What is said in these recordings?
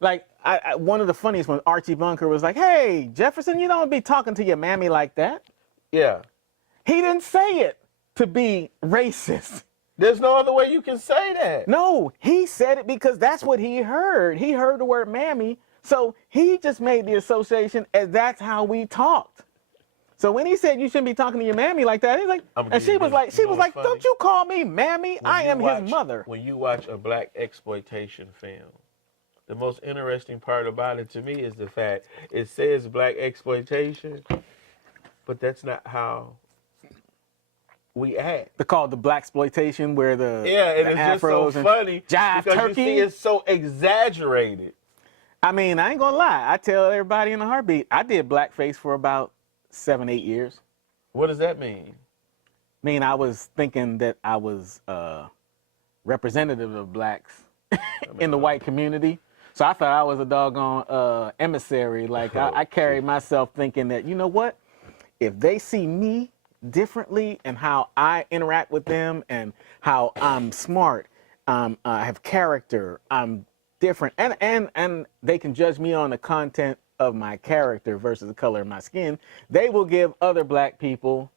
Like, one of the funniest when Archie Bunker was like, "Hey, Jefferson, you don't be talking to your mammy like that." Yeah. He didn't say it to be racist. There's no other way you can say that. No, he said it because that's what he heard. He heard the word mammy, so he just made the association as that's how we talked. So when he said you shouldn't be talking to your mammy like that, he's like, and she was like, funny? "Don't you call me mammy? I am his mother." When you watch a black exploitation film, the most interesting part about it to me is the fact it says black exploitation, but that's not how we act. They're called the black exploitation, where the And the it's just afros so and funny jive because turkey. you see it's so exaggerated. I mean, I ain't gonna lie. I tell everybody in a heartbeat, I did blackface for about 7-8 years. What does that mean? I mean, I was thinking that I was representative of blacks in the white community. So I thought I was a doggone emissary. Like, I carried myself thinking that, you know what? If they see me differently and how I interact with them and how I'm smart, I have character, I'm different, and they can judge me on the content of my character versus the color of my skin, they will give other black people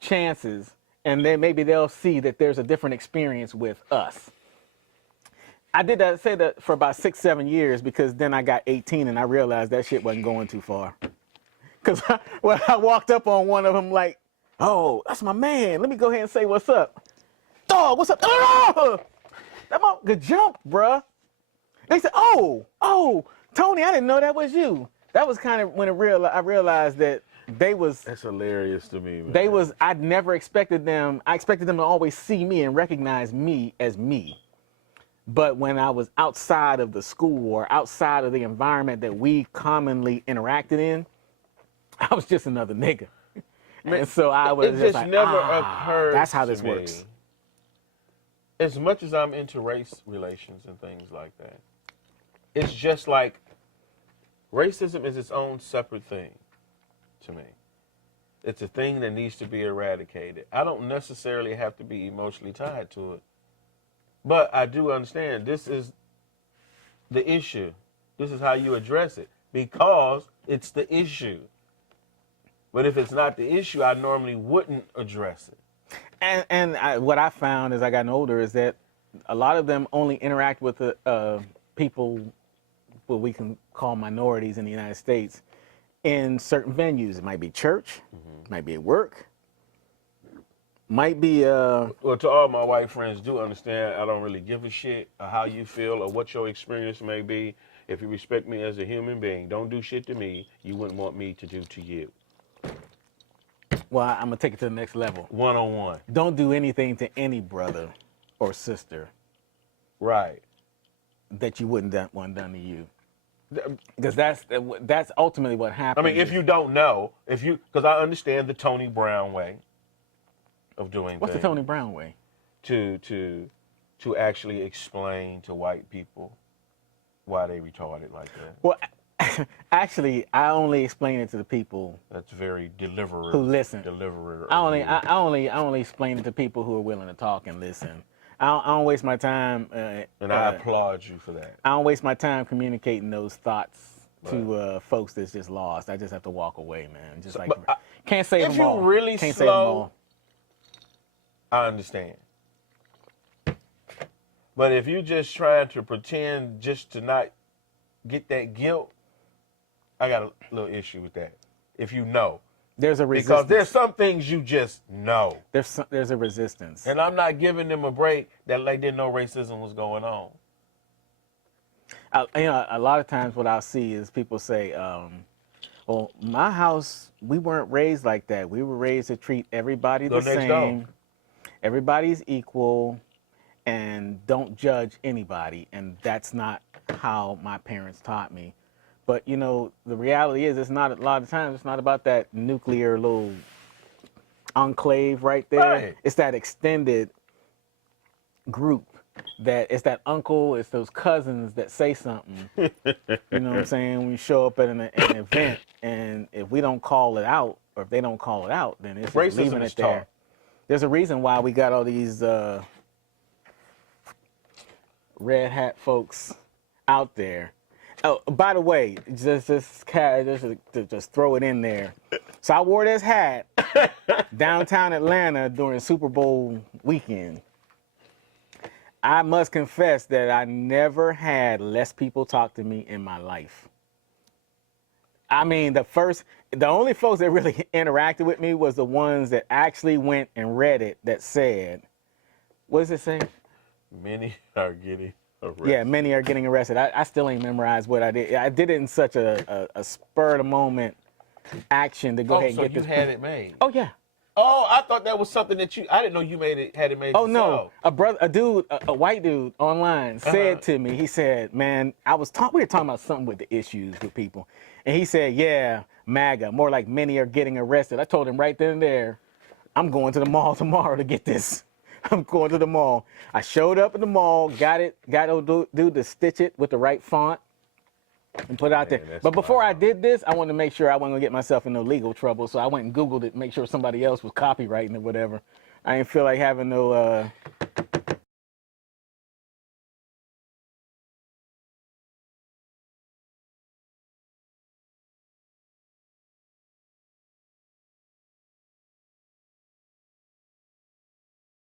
chances, and then maybe they'll see that there's a different experience with us. I did that, say that for about 6-7 years, because then I got 18 and I realized that shit wasn't going too far. Because when I walked up on one of them like, "Oh, that's my man. Let me go ahead and say what's up." "Dog, what's up?" "Oh, that motherfucker jump, bruh." They said, oh, Tony, I didn't know that was you." That was kind of when I realized that they was. That's hilarious to me, man. I'd never expected them. I expected them to always see me and recognize me as me. But when I was outside of the school or outside of the environment that we commonly interacted in, I was just another nigga. And so I was it just like, never occurred. That's how to this me. works. As much as I'm into race relations and things like that, it's just like racism is its own separate thing to me. It's a thing that needs to be eradicated. I don't necessarily have to be emotionally tied to it. But I do understand this is the issue. This is how you address it because it's the issue. But if it's not the issue, I normally wouldn't address it. What I found as I gotten older is that a lot of them only interact with the people, what we can call minorities in the United States, in certain venues. It might be church, might be at work, might be. Well, to all my white friends, do understand I don't really give a shit of how you feel or what your experience may be. If you respect me as a human being, don't do shit to me you wouldn't want me to do to you. Well, I'm gonna take it to the next level. One-on-one. Don't do anything to any brother or sister Right. that you wouldn't want done to you. Because that's ultimately what I happens. mean, if you don't know, because I understand the Tony Brown way of doing What's things. the Tony Brown way? To actually explain to white people why they retarded like that. Well, actually, I only explain it to the people That's very deliverer. who listen. Deliverer. I only explain it to people who are willing to talk and listen. I don't waste my time. And I applaud you for that. I don't waste my time communicating those thoughts to folks that's just lost. I just have to walk away, man. Just can't save them all. If you really Can't save them slow, all. I understand. But if you're just trying to pretend just to not get that guilt, I got a little issue with that. If you know. There's a resistance. Because there's some things you just know. There's a resistance. And I'm not giving them a break that they didn't know racism was going on. A lot of times what I'll see is people say, well, my house, we weren't raised like that. We were raised to treat everybody the same. Everybody's equal, and don't judge anybody. And that's not how my parents taught me. But, the reality is, it's not, a lot of times, it's not about that nuclear little enclave right there. Right. It's that extended group. That it's that uncle, it's those cousins that say something. You know what I'm saying? When you show up at an event, and if we don't call it out, or if they don't call it out, then it's just leaving it there. Taught. There's a reason why we got all these red hat folks out there. Oh, by the way, just throw it in there. So I wore this hat downtown Atlanta during Super Bowl weekend. I must confess that I never had less people talk to me in my life. I mean, the only folks that really interacted with me was the ones that actually went and read it that said, what does it say? Many are getting arrested. Yeah, many are getting arrested. I still ain't memorized what I did. I did it in such a spur of the moment action to go ahead and so get you this. had it made. Oh yeah. Oh, I thought that was something that I didn't know you had it made. Oh no, yourself. a white dude online said to me, he said, man, we were talking about something with the issues with people. And he said, yeah, MAGA, more like many are getting arrested. I told him right then and there, I'm going to the mall tomorrow to get this. I'm going to the mall. I showed up at the mall, got old dude to stitch it with the right font and put it out there. But before I did this, I wanted to make sure I wasn't gonna get myself in no legal trouble. So I went and Googled it, make sure somebody else was copywriting or whatever. I didn't feel like having no